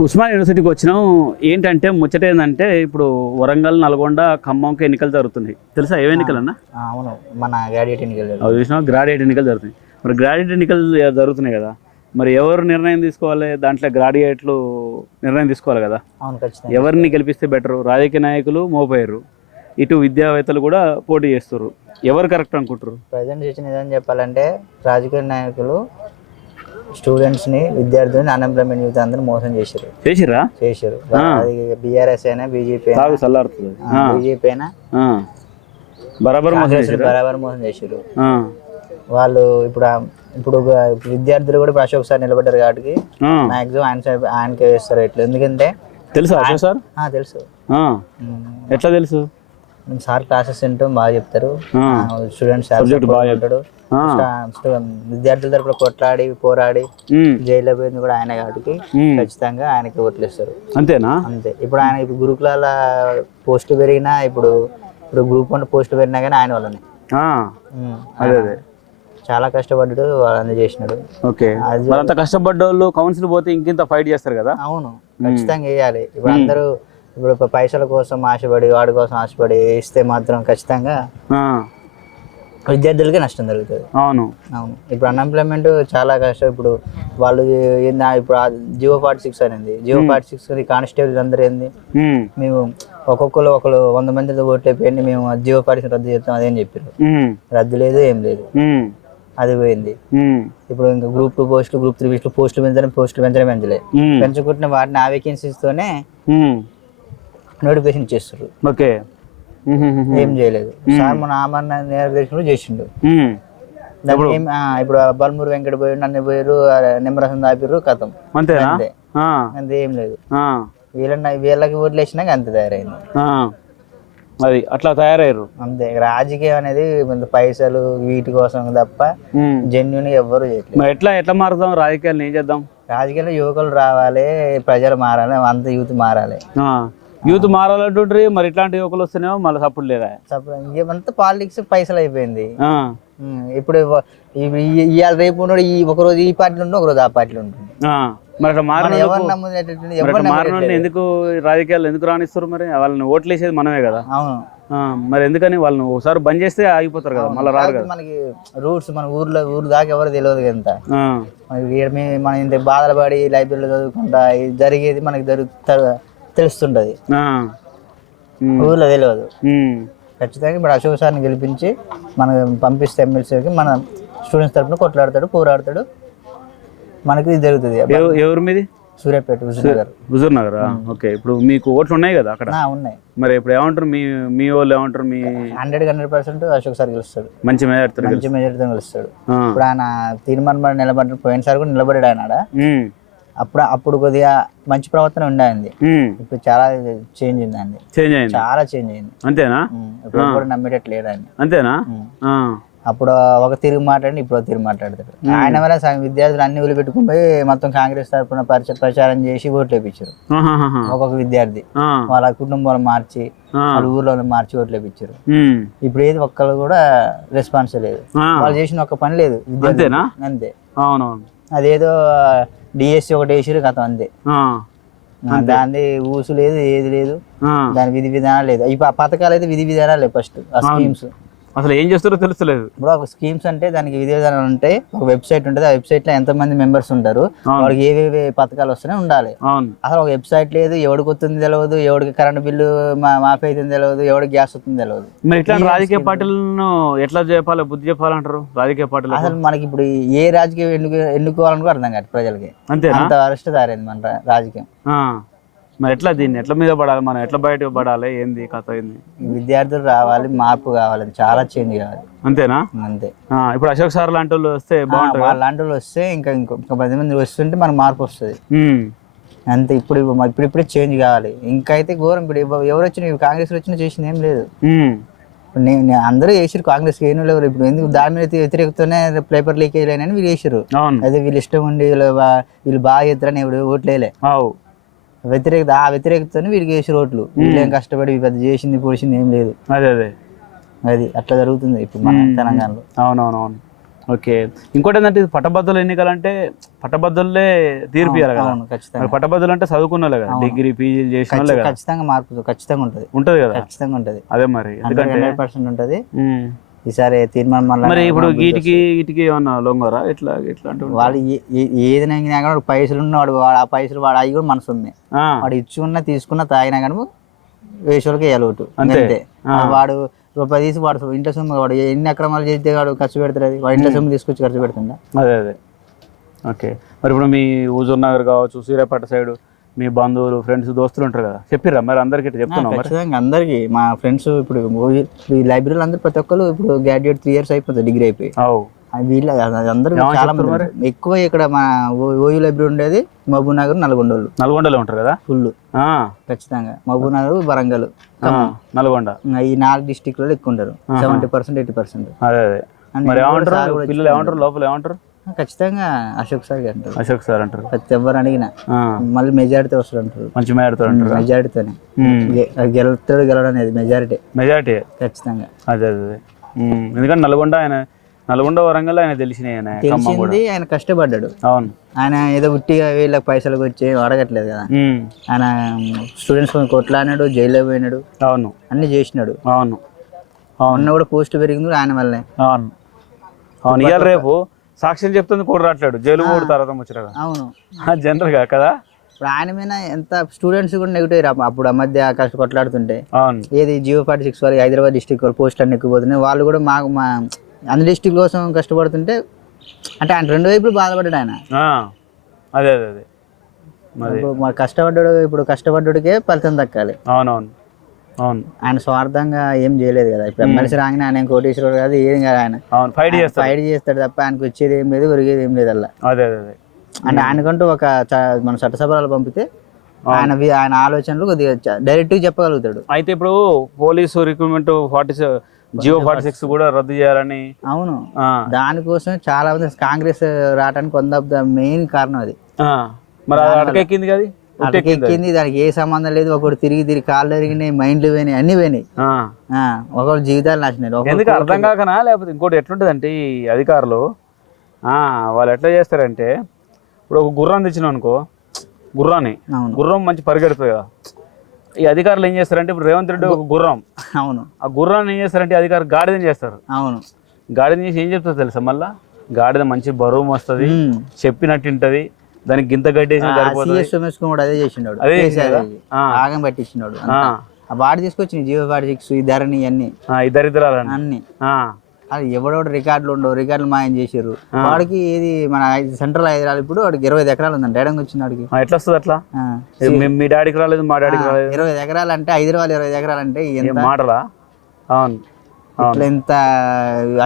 ఉస్మాన్ యూనివర్సిటీకి వచ్చినాం. ఏంటంటే ముచ్చట ఏంటంటే ఇప్పుడు వరంగల్, నల్గొండ, ఖమ్మంకి ఎన్నికలు జరుగుతున్నాయి. తెలుసా ఏ ఎన్నికలు అన్నా? అవును, మన గ్రాడ్యుయేట్ ఎన్నికలు చూసినా గ్రాడ్యుయేట్ ఎన్నికలు జరుగుతున్నాయి. మరి గ్రాడ్యుయేట్ ఎన్నికలు జరుగుతున్నాయి కదా, మరి ఎవరు నిర్ణయం తీసుకోవాలి? దాంట్లో గ్రాడ్యుయేట్లు నిర్ణయం తీసుకోవాలి కదా. అవును, ఖచ్చితంగా. ఎవరిని గెలిపిస్తే బెటరు? రాజకీయ నాయకులు మోపోయారు, ఇటు విద్యావేత్తలు కూడా పోటీ చేస్తారు. ఎవరు కరెక్ట్ అనుకుంటారు? ప్రజెంట్ సిచ్యువేషన్ ఏదని చెప్పాలంటే రాజకీయ నాయకులు స్టూడెంట్స్ని, విద్యార్థులని, అన్ఎంప్లాయ్మెంట్ యూత్ అందరూ మోసం చేశారు. అది బీఆర్ఎస్ అయినా, బీజేపీ బీజేపీ అయినా బరాబర్ మోసం చేశారు. వాళ్ళు ఇప్పుడు విద్యార్థులు కూడా ఇప్పుడు అశోక్ సార్ నిలబడ్డారు కాబట్టి మాక్సిమం ఆయనకే వేస్తారు. ఎట్లా? ఎందుకంటే తెలుసు అశోక్ సార్. తెలుసు. ఎట్లా తెలుసు? సార్ క్లాసెస్ వింటాం, బాగా చెప్తారు. స్టూడెంట్స్ బాగా చెప్తాడు. విద్యార్థుల తరపున కొట్లాడి పోరాడి జైల్లో పోయింది కూడా ఆయన కాబట్టి ఖచ్చితంగా ఆయనకి ఓట్లు ఇస్తారు. అంతేనా? అంతే. ఇప్పుడు ఆయన ఇప్పుడు గురుకులాల పోస్టులు పెరిగినా, ఇప్పుడు గ్రూప్ 1 పోస్టులు పెరిగినా కానీ ఆయన వాళ్ళని చాలా కష్టపడ్డాడు, వాళ్ళు చేసినాడు. ఓకే, అంత కష్టపడ్డ వాళ్ళు కౌన్సిల్ పోతే ఇంకింత ఫైట్ చేస్తారు కదా. అవును, ఖచ్చితంగా వేయాలి. ఇప్పుడు అందరూ ఇప్పుడు పైసల కోసం ఆశపడి, వాడి కోసం ఆశపడి ఇస్తే మాత్రం ఖచ్చితంగా విద్యార్థులకే నష్టం జరుగుతుంది. అవును. ఇప్పుడు అన్ఎంప్లాయ్మెంట్ చాలా కష్టం. ఇప్పుడు వాళ్ళు ఇప్పుడు జియో 46 అనేది, జియో 46 కానిస్టేబుల్ అందరూ ఏంది, మేము ఒకరు 100 మందితో ఓట్లు అయిపోయింది, మేము జియో 46 రద్దు చేస్తాం అదేం చెప్పారు. రద్దు లేదు, ఏం లేదు, అది పోయింది. ఇప్పుడు ఇంకా గ్రూప్ 2 పోస్టులు, గ్రూప్ 3 పోస్టులు పెంచలే. పెంచుకుంటున్న వాటిని ఆ వేకెన్సీస్ తోనే నోటిఫికేషన్ చేస్తారు. ఓకే, ఏం చేయలేదు. సార్ మన ఆమరణ నిరాకరణ చేసిండు. ఇప్పుడు బల్మూరు వెంకట పోయి, నన్ను పోయారు, నిమ్మరసం దాపిరు, కథం అంతే. అంతే, ఏం లేదు. వీళ్ళకి ఓట్లు వేసినాక అంతే తయారైంది. అది అట్లా తయారయ్యారు. అంతే. రాజకీయం అనేది పైసలు వీటి కోసం తప్ప జెన్యున్ ఎవ్వరు చేయట్లేదు. ఎట్లా మారుదాం? రాజకీయాలు ఏం చేద్దాం? రాజకీయాల్లో యువకులు రావాలి, ప్రజలు మారాలి, అంత యూత్ మారాలి. యూత్ మారాలంటుండ్రి, మరి ఇట్లాంటి యువకులు వస్తేనేమో మళ్ళీ సపోర్ట్ లేదా? అంతా పాలిటిక్స్ పైసలు అయిపోయింది. ఇప్పుడు ఇవాళ రేపు ఉన్నాడు, ఒకరోజు ఈ పార్టీలో ఉండి ఒకరోజు ఆ పార్టీలో ఉంటుంది. మరి అట్లా మారిన ఎందుకు రాజకీయాలు ఎందుకు రాణిస్తారు? మరి వాళ్ళని ఓట్లు వేసేది మనమే కదా. అవును. మరి ఎందుకని వాళ్ళని ఒకసారి బంద్ చేస్తే ఆగిపోతారు కదా, మళ్ళీ రారు కదా. మనకి రూట్స్ మన ఊరు దాకా ఎవరు తెలియదు ఎంత. మనం ఇంత బాధలు పడి లైబ్రరీలో చదువుకుంటా జరిగేది మనకి తెలుస్తుంటది, ఊర్లో తెలియదు. ఖచ్చితంగా ఇప్పుడు అశోక్ సార్ని గెలిపించి మనం పంపిస్తే ఎమ్మెల్సీకి మన స్టూడెంట్స్ తరఫున కొట్లాడతాడు, పోరాడతాడు, మనకి జరుగుతుంది. ఎవరు మీది? సూర్యాపేట, హుజూర్ నగర్. ఓకే, ఇప్పుడు మీకు ఓట్లు ఉన్నాయి కదా అక్కడ? ఉన్నాయి. మరి ఇప్పుడు ఏమంటారు మీ వాళ్ళు? ఏమంటారు? మీ 100% అశోక్ సార్ గెలుస్తాడు, మంచి మెజార్టీతో గెలుస్తాడు. ఇప్పుడు ఆయన తీర్మానం నిలబడ్డాడు, పోయినసారి కూడా నిలబడ్డాడు ఆయన. అప్పుడు కొద్దిగా మంచి ప్రవర్తన ఉండింది, ఇప్పుడు చాలా చేంజ్ అయిందండి. చాలా చేంజ్ అయింది. అంతేనా? ఇప్పుడు కూడా నమ్మేటట్లేదు ఆయన. అంతేనా? అప్పుడు ఒక తిరిగి మాట్లాడి ఇప్పుడు తిరిగి మాట్లాడతాడు. ఆయన వల్ల విద్యార్థులు అన్ని వదిలిపెట్టుకుని పోయి మొత్తం కాంగ్రెస్ తరఫున ప్రచారం చేసి ఓట్లు వేయించారు. ఒక్కొక్క విద్యార్థి వాళ్ళ కుటుంబాలు మార్చి, వాళ్ళ ఊర్లో మార్చి ఓట్లు వేయించారు. ఇప్పుడు ఏది ఒక్కరు కూడా రెస్పాన్స్ లేదు, వాళ్ళు చేసిన ఒక్క పని లేదు. అంతే. అదేదో డిఎస్సి ఒకటి వేసారు, కథ అంతే. దాని ఊసు లేదు, ఏది లేదు, దాని విధి విధానాలు లేదు. ఈ పథకాలు అయితే విధి విధానాలు లేదు. ఫస్ట్ ఆ స్కీమ్స్ అసలు ఏం చేస్తారో తెలుస్తలేదు. ఇప్పుడు ఒక స్కీమ్స్ అంటే దానికి విధి విధానాలు ఉంటాయి. ఒక వెబ్సైట్ ఉంటుంది, ఆ వెబ్సైట్ లో ఎంతమంది మెంబర్స్ ఉంటారు, వాళ్ళకి ఏవేవి పథకాలు వస్తున్నాయి ఉండాలి. అసలు ఒక వెబ్సైట్ లేదు, ఎవరికి వస్తుంది తెలియదు, ఎవరికి కరెంట్ బిల్లు మాఫీ అవుతుంది తెలియదు, ఎవరికి గ్యాస్ వస్తుంది తెలియదు. మరి ఇట్లా రాజకీయ పార్టీలను ఎట్లా చెప్పాలి, బుద్ధి చెప్పాలంటారు రాజకీయ పార్టీలు? అసలు మనకి ఇప్పుడు ఏ రాజకీయం ఎన్నుకోవాలని కూడా అర్థం కాదు ప్రజలకి. అంత వరస్ట్ దారైంది మన రాజకీయం. మరి ఎట్లా దీన్ని ఎట్లా మీద పడాలి, మనం ఎట్లా బయట పడాలి, ఏంది కథ ఏంది? విద్యార్థులు రావాలి, మార్పు కావాలి, చాలా చేంజ్ కావాలి. అంతేనా? అంతే. ఇప్పుడు అశోక్ సార్ లాంటి వాళ్ళు వస్తే బాగుంటుంది. వాళ్ళ లాంటి వాళ్ళు వస్తే ఇంకా 10 మంది వస్తుంటే మనకు మార్పు వస్తుంది. అంతే. ఇప్పుడే చేంజ్ కావాలి. ఇంకైతే ఘోరం. ఇప్పుడు ఎవరు వచ్చినా, కాంగ్రెస్ వచ్చినా చేసింది ఏం లేదు. అందరూ వేసారు కాంగ్రెస్, ఏం లేవు. ఇప్పుడు ఎందుకు దాని మీద వ్యతిరేకతోనే పేపర్ లీకేజ్ అయినా వీళ్ళు వేసారు. అదే వీళ్ళు ఇష్టం ఉండి వీళ్ళు బాగా చేస్తారని ఎవరు ఓట్లు వేయలే. వ్యతిరేకతతో వీడికి వేసి రోడ్లు, వీళ్ళేం కష్టపడి పెద్ద చేసింది పొడిచింది ఏం లేదు. అదే అది అట్లా జరుగుతుంది ఇప్పుడు మన తెలంగాణలో. అవునవునవును. ఓకే. ఇంకోటి ఏంటంటే ఇది పట్టభద్రుల ఎన్నికలు అంటే పట్టభద్రులే తీర్పు ఇవ్వాలి కదా. అవును ఖచ్చితంగా. పట్టభద్రులు అంటే చదువుకున్న వాళ్ళే కదా, డిగ్రీ పీజీలు చేసిన వాళ్ళే కదా. ఖచ్చితంగా మార్పు ఖచ్చితంగా ఉంటుంది కదా. ఖచ్చితంగా ఉంటుంది. అదే మరి ఎందుకంటే 100% ఉంటుంది. ఈసారి తీర్మానం మరి ఇప్పుడు వీటికి ఏమన్నా లొంగరా ఇట్లా అంటే వాళ్ళు ఏది నెంగినా కానీ పైసలు ఉన్నవాడు వాడు ఆ పైసలు వాడు అవి కూడా మనసు ఉన్నాయి. వాడు ఇచ్చుకున్నా తీసుకున్నా తాగినా కానీ వేసేవాళ్ళకి వేయాలి ఓటు అంతే. వాడు రూపాయి తీసి వాడు ఇంట్లో సొమ్ము వాడు ఎన్ని అక్రమాలు చేస్తే వాడు ఖర్చు పెడతారు, అది వాడు ఇంట్లో సొమ్ము తీసుకొచ్చి ఖర్చు పెడుతుందా. అదే. ఓకే. మరి ఇప్పుడు మీ హుజూర్ నగర్ కావచ్చు, సూర్యాపేట సైడ్ మీ బంధువులు ఫ్రెండ్స్ దోస్తులు ఉంటారు కదా, చెప్పిర్రా మరి అందరికి చెప్తున్నాం? ఖచ్చితంగా అందరికి మా ఫ్రెండ్స్ ఇప్పుడు ఈ లైబ్రరీలో అందరూ ప్రతి ఒక్కరు ఇప్పుడు గ్రాడ్యుయేట్ 3 years అయిపోతుంది డిగ్రీ అయిపోయి. వీళ్ళ అందరూ చాలా మంది ఎక్కువ ఇక్కడ మా ఓయూ లైబ్రరీ ఉండేది మహబూబ్ నగర్, నల్గొండలో ఉంటారు కదా ఫుల్. ఖచ్చితంగా మహబూబ్ నగర్, వరంగల్, నల్గొండ ఈ 4 డిస్ట్రిక్ట్లలో ఎక్కువ ఉంటారు. 70% 80%. అదే. మరి ఏమంటారు పిల్లలు, ఏమంటారు లోపల ఏమంటారు? ఖచ్చితంగా అశోక్ సార్ అంటారు. అశోక్ సార్ అంటారు. ప్రతి ఎవరు అడిగినా మళ్ళీ మెజారిటీ వస్తుంది అంటారు. మంచి మెజారిటీ అంటారు. మెజారిటీతోనే గెలవడం అనేది మెజారిటీ ఖచ్చితంగా. అదే. ఎందుకంటే నల్గొండ వరంగల్ ఆయన తెలిసింది. ఆయన కష్టపడ్డాడు. అవును. ఆయన ఏదో ఉట్టిగా వీళ్ళకి పైసలకు వచ్చి అడగట్లేదు కదా. ఆయన స్టూడెంట్స్ కొట్లాడినాడు, జైల్లో పోయినాడు. అవును. అన్ని చేసినాడు. అవును. మొన్న కూడా పోస్ట్ పెరిగింది ఆయన వల్లే. అవును. ఇవాళ రేపు సాక్ష్యం చెప్తుంది కూడా రావట్లేడు, జైలు కూడా తర్వాత ముచ్చటగా. అవును. జనరల్ గా కదా. ఇప్పుడు ఆయన మీద ఎంత స్టూడెంట్స్ కూడా నెగిటివ్ అప్పుడు ఆ మధ్య కష్ట కొట్లాడుతుంటే ఏది Geo 46 వాళ్ళు హైదరాబాద్ డిస్ట్రిక్ట్ వాళ్ళు పోస్టులు అన్ని ఎక్కువపోతున్నాయి. వాళ్ళు కూడా మా అన్ని డిస్ట్రిక్ట్ కోసం కష్టపడుతుంటే అంటే ఆయన 2 వైపులు బాధపడ్డాడు ఆయన. అదే. మరి కష్టపడ్డాడికే ఫలితం దక్కాలి. అవును. ఆయన స్వార్థంగా ఏం చేయలేదు కదా. ఇప్పుడు ఎమ్మెల్సీ రాగానే ఆయన కోటేశ్వరుడు కాదు, ఏం కాదు. ఆయన ఫైట్ చేస్తాడు తప్ప ఆయనకు వచ్చేది ఏం లేదు, ఒరిగేది ఏం లేదు అలా. అదే. అంటే ఆయనకంటూ ఒక మన చట్టసభలు పంపితే ఆయన ఆలోచనలు కొద్దిగా డైరెక్ట్ గా చెప్పగలుగుతాడు. అయితే ఇప్పుడు పోలీసు రిక్రూట్మెంట్ Geo 46 కూడా రద్దు చేయాలని. అవును. దానికోసం చాలా మంది కాంగ్రెస్ రావడానికి కొంత మెయిన్ కారణం అది. మరి అటకెక్కింది కదా, అటకెక్కింది. దానికి ఏ సంబంధం లేదు. ఒకటి తిరిగి కాళ్ళు ఎరిగినాయి, మైండ్లు పోయినాయి, అన్ని పోయినాయి. ఒకరు జీవితాలు నాశనాయి. ఎందుకు అర్థం కాకనా, లేకపోతే ఇంకోటి ఎట్లుంటది అంటే ఈ అధికారులు వాళ్ళు ఎట్లా చేస్తారంటే, ఇప్పుడు ఒక గుర్రాన్ని తెచ్చినాం అనుకో, గుర్రం మంచి పరిగెడుతుంది కదా. ఈ అధికారులు ఏం చేస్తారంటే, ఇప్పుడు రేవంత్ రెడ్డి ఒక గుర్రం. అవును. ఆ గుర్రాన్ని ఏం చేస్తారంటే అధికారులు గాడిదని చేస్తారు. అవును. గాడిదని చేసి ఏం చెప్తారు తెలుసా, మళ్ళా గాడిద మంచి బరువు వస్తుంది, చెప్పినట్టు ఉంటది, దానికి గింత గడ్డేసి అదే చేసినాడు, ఆగం పట్టించినాడు. వాడు తీసుకొచ్చిన Geo 46 ధరని అన్ని ఇద్దరిద్దరాలని అన్ని అది ఎవడోడు రికార్డులు ఉండవు, రికార్డులు మాయం చేసారు. వాడికి ఏది మన సెంట్రల్ హైదరాబాద్ ఇప్పుడు వాడికి 20 ఎకరాలు ఉందండి. డైడంగా వచ్చిన వాడికి ఎట్లా వస్తుంది అట్లా? మీ డాడీకి రాలేదు, మా డాడీకి రాలేదు. 20 ఎకరాలు అంటే హైదరాబాద్ 20 ఎకరాలు అంటే మాటలా? అవును. ఇట్లా ఎంత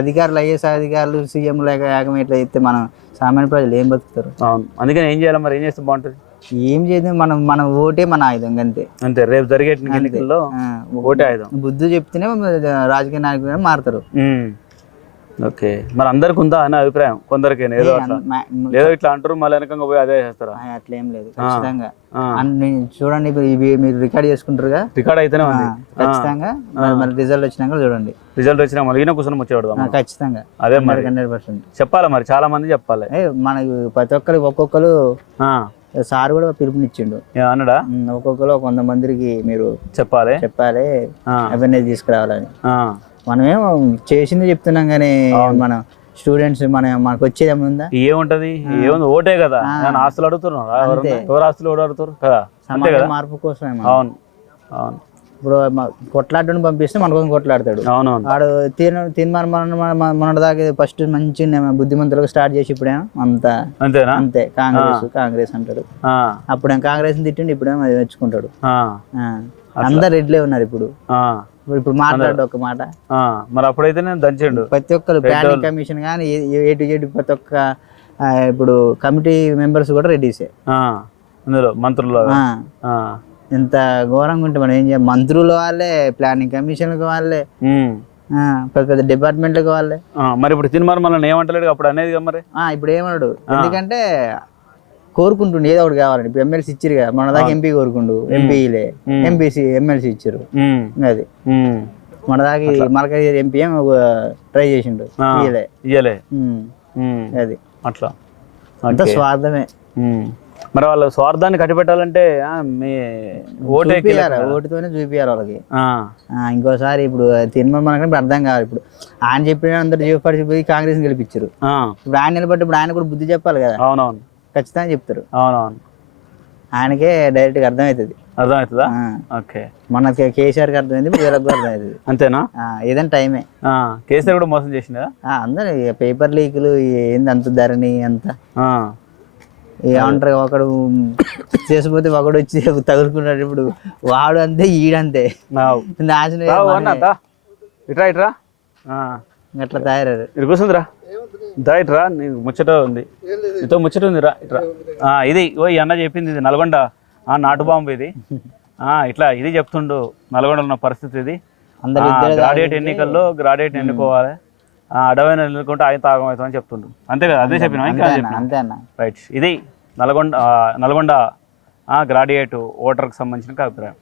అధికారులు, ఐఏఎస్ అధికారులు, సీఎం లేక ఏకం ఇట్లా అయితే మనం సామాన్య ప్రజలు ఏం బతుకుతారు? అవును. అందుకని ఏం చేయాలి మరి, ఏం చేస్తే బాగుంటుంది? ఏం చేద్దాం, మన ఓటే మన ఆయుధం అంతే. రేపు జరిగే ఎన్నికల్లో ఓటే ఆయుధం. బుద్ధి చెప్తేనే రాజకీయ నాయకులు మారుతారు. ఓకే. మరి అందరికి ఉందా అనే అభిప్రాయం? కొందరికి ఏదో ఇట్లా అంటారు, మళ్ళీ వెనకంగా పోయి అదే చేస్తారా? అట్లా ఏం లేదు. ఖచ్చితంగా చూడండి, మీరు రికార్డ్ చేసుకుంటారుగా, రికార్డ్ అయితేనే ఉంది. ఖచ్చితంగా మరి రిజల్ట్ వచ్చినాక చూడండి. రిజల్ట్ వచ్చినా మళ్ళీ కూర్చొని వచ్చేవాడు. ఖచ్చితంగా అదే మరి 100% చెప్పాలి. మరి చాలా మంది చెప్పాలి. మనకు ప్రతి ఒక్కరు సార్ కూడా పిలుపునిచ్చిండు అన్నాడా, ఒక్కొక్కరు కొంతమందికి మీరు చెప్పాలి అవేర్నెస్ తీసుకురావాలని. మనమేమో చేసింది చెప్తున్నాం కానీ మన స్టూడెంట్స్ మనకు వచ్చేది ఏముందా? ఏముంటది, ఏముంది, ఓటే కదా. ఆస్తులు అడుగుతున్నారు, ఎవరు ఆస్తులు అడుగుతారు కదా, మార్పు కోసం. అవును. అవును. ఇప్పుడు కొట్లాడని పంపిస్తే మనకోసం కొట్లాడతాడు. అవునవును. వాడు మన దాకా ఫస్ట్ మంచి బుద్ధిమంతులకు స్టార్ట్ చేసి ఇప్పుడేమో అంతే కాంగ్రెస్ అంటాడు. అప్పుడేం కాంగ్రెస్ తిట్టిండి, ఇప్పుడేమో అది మెచ్చుకుంటాడు. అందరు రెడ్లే ఉన్నారు ఇప్పుడు. మాట్లాడు ఒక మాట. మరి అప్పుడైతే దంచండు ప్రతి ఒక్కరు ప్లానింగ్ కమిషన్ కానీ ఏ టు జెడ్ ప్రతి ఒక్క ఇప్పుడు కమిటీ మెంబర్స్ కూడా రెడ్డిసే. అందులో మంత్రులు ఎంత ఘోరంగా ఉంటే మనం ఏం చేయాలి? మంత్రులు వాళ్ళే, ప్లానింగ్ కమిషన్ వాళ్ళే, పెద్ద పెద్ద డిపార్ట్మెంట్లకు వాళ్ళే. మరి ఇప్పుడు తిరుమల మనల్ని ఏమంటలేడు అప్పుడు అనేది మరి. ఇప్పుడు ఏమన్నాడు, ఎందుకంటే కోరుకుంటుండే ఏదో ఒకటి కావాలండి. ఇప్పుడు ఎమ్మెల్సీ ఇచ్చారు కదా, మన దాకా ఎంపీ కోరుకుండు, ఎంపీలే ఎంపీసీ ఎమ్మెల్సీ ఇచ్చారు. అది మన దాకా మల్కాజ్గిరి ఎంపీ ట్రై చేసిండు ఇయ్యలే. ఇయ్యలే అది అట్లా అంత స్వార్థమే. మరి వాళ్ళు స్వార్థాన్ని కట్టిపెట్టాలంటే మీ ఓటే ఓటుతోనే చూపియాలి వాళ్ళకి. ఇంకోసారి ఇప్పుడు తిరుమల మనకంటే అర్థం కాదు. ఇప్పుడు ఆయన చెప్పిన అందరు జీవపరిచి కాంగ్రెస్ గెలిపించారు. ఇప్పుడు ఆయన నిలబడి ఆయన కూడా బుద్ధి చెప్పాలి కదా. అవునవును, ఖచ్చితంగా చెప్తారు. అవునవును, ఆయనకే డైరెక్ట్గా అర్థమవుతుంది. అర్థమవుతుందా? ఓకే, మన కేసీఆర్కి అర్థమైంది, వీళ్ళకి కూడా అర్థమవుతుంది. అంతేనా? ఏదైనా టైమే. కేసీఆర్ కూడా మోసం చేసిందా? అందరు పేపర్ లీకులు ఏంది అంత ధరని అంత ఏమంటారు, ఒకడు చేసిపోతే ఒకడు వచ్చి తగులుకున్నాడు. ఇప్పుడు వాడు అంతే ఈడంతే నాశనం ఇట్రా ఇట్రా అట్లా తయారయ్యారు. ఇటు కూర్చుందిరా, దా ఇట్రా, నీకు ముచ్చట ఉంది, నీతో ముచ్చట ఉంది, రా ఇట్రా. ఇది ఈ అన్న చెప్పింది, ఇది నల్గొండ నాటు బాంబు ఇది. ఇట్లా ఇది చెప్తుండు నల్గొండలో ఉన్న పరిస్థితి ఇది. గ్రాడ్యుయేట్ ఎన్నికల్లో గ్రాడ్యుయేట్ ఎన్నుకోవాలి, అడవైన ఎన్నుకుంటే ఆయన తాగం అవుతాం అని చెప్తుండు. అంతే కదా, అదే చెప్పినా ఇంకా అంతే అన్న. రైట్, ఇది నల్గొండ గ్రాడ్యుయేట్ ఓటర్కి సంబంధించిన అభిప్రాయం.